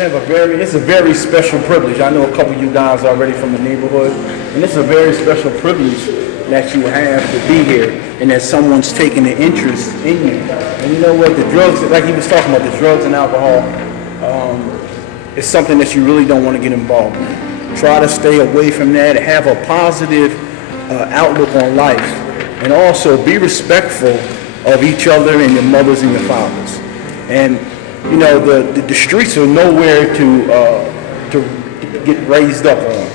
it's a very special privilege. I know a couple of you guys already from the neighborhood, and it's a very special privilege that you have to be here and that someone's taking an interest in you. And you know what, the drugs, like he was talking about, the drugs and alcohol, it's something that you really don't want to get involved in. Try to stay away from that, have a positive outlook on life, and also be respectful of each other and your mothers and your fathers. And you know, the streets are nowhere to get raised up on.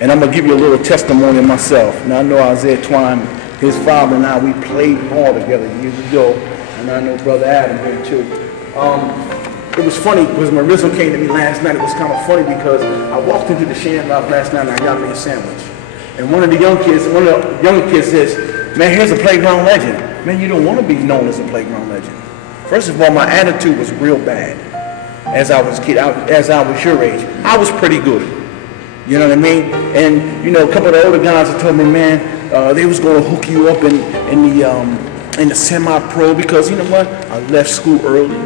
And I'm going to give you a little testimony of myself. Now, I know Isaiah Twine, his father and I, we played ball together years ago. And I know Brother Adam here, too. It was funny because Marissa came to me last night. It was kind of funny because I walked into the Shamrock last night and I got me a sandwich. And one of the young kids says, man, here's a playground legend. Man, you don't want to be known as a playground legend. First of all, my attitude was real bad as I was your age. I was pretty good. You know what I mean? And, you know, a couple of the older guys have told me, man, they was going to hook you up in the semi-pro because, you know what? I left school early,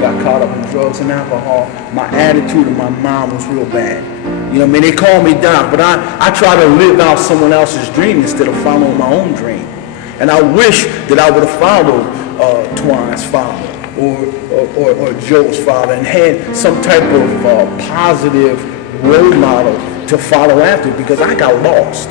got caught up in drugs and alcohol. My attitude and my mind was real bad. You know what I mean? They called me Doc, but I try to live out someone else's dream instead of following my own dream. And I wish that I would have followed Twine's father or Joe's father and had some type of positive role model to follow after, because I got lost.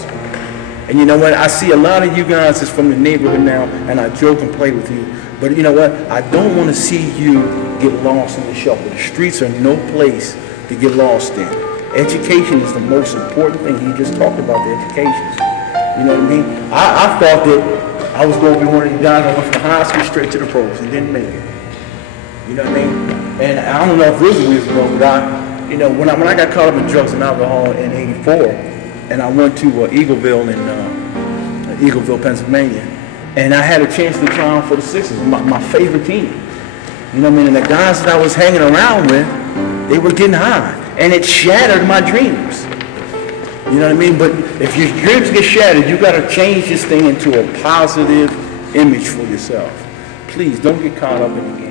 And you know what? I see a lot of you guys is from the neighborhood now, and I joke and play with you. But you know what? I don't want to see you get lost in the shuffle. The streets are no place to get lost in. Education is the most important thing. He just talked about the education. You know what I mean? I thought that I was going to be one of these guys that went from high school straight to the pros and didn't make it. You know what I mean? And I don't know if Rizzo is wrong, but you know, when I got caught up in drugs and alcohol in '84, and I went to Eagleville in Eagleville, Pennsylvania, and I had a chance to try out for the Sixers, my favorite team. You know what I mean? And the guys that I was hanging around with, they were getting high, and it shattered my dreams. You know what I mean? But if your dreams get shattered, you got to change this thing into a positive image for yourself. Please don't get caught up in the game.